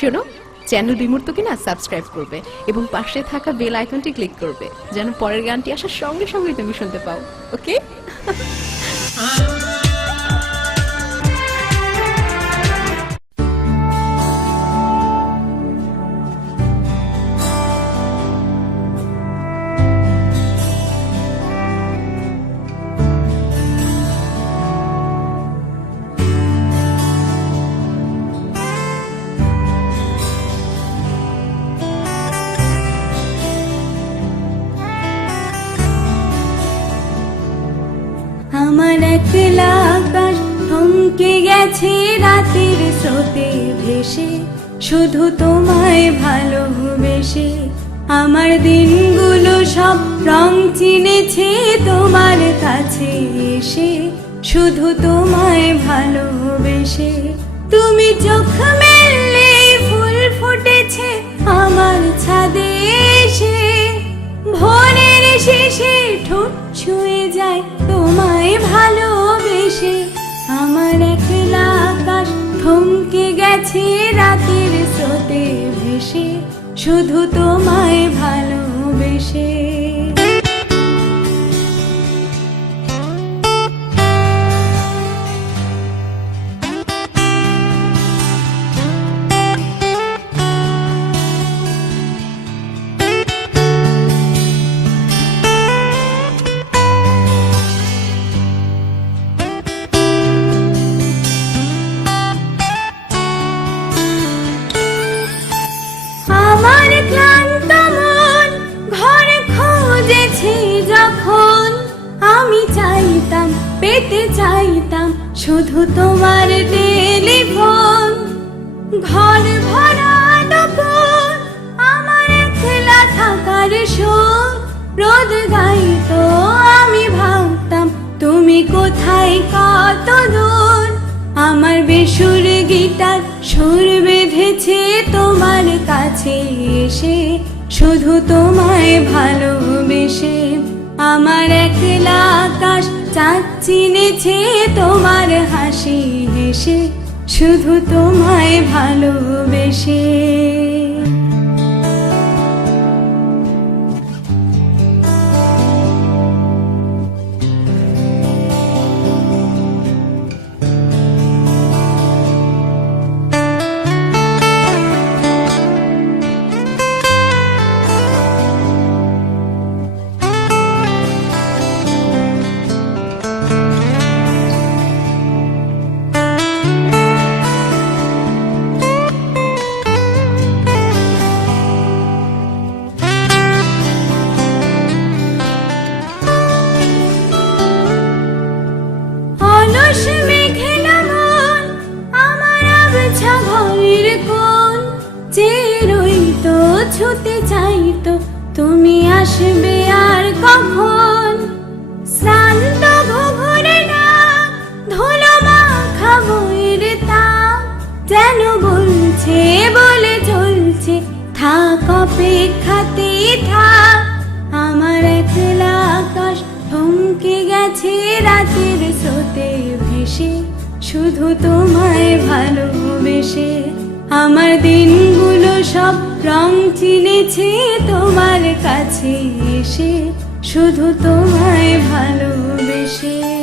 শোনো, চ্যানেল বিমূর্ত কিনা সাবস্ক্রাইব করবে এবং পাশে থাকা বেল আইকনটি ক্লিক করবে, যেন পরের গানটি আসার সঙ্গে সঙ্গেই তুমি শুনতে পাও ওকে রাতের স্রোতে ভেসে, শুধু তোমায় ভালোবেসে। আমার দিনগুলো সব রং চিনেছে তোমার কাছে এসে, শুধু তোমায় ভালোবেসে। তুমি চোখ মেললে ফুল ফুটেছে আমার ছাদে এসে। ভোরের শেষে ঠোঁট ছুঁয়ে যায় তোমায় ভালোবেসে থমকে গেছে রাতের স্রোতে ভেসে শুধু তোমায় ভালোবেসে। আমি চাইতাম, পেতে চাইতাম শুধু তোমার টেলিফোন। ঘর ভরা দুপুর আমার থাকার সুর রোদ আমি ভাবতাম, তুমি কোথায় কত দূর? আমার বেসুর গিটার সুর বেঁধেছে তোমার কাছে এসে, শুধু তোমায় ভালোবেসে। আমার একলা আকাশ চাঁদ চিনেছে তোমার হাসি হেসে শুধু তোমায় ভালোবেসে। রইতো চাই তো তুমি আসবে আর কখন? শ্রান্ত ভুভুরে না ধুলো মাখা বইয়ের তাপ যেন বলছে, বলে চলছে, থাক অপেক্ষাতে থাক। আমার একলা আকাশ থমকে গেছে রাতের স্রোতে ভেসে, শুধু তোমায় ভালোবেসে। আমার দিনগুলো সব রং চিনেছে তোমার কাছে এসে শুধু তোমায় ভালোবেসে।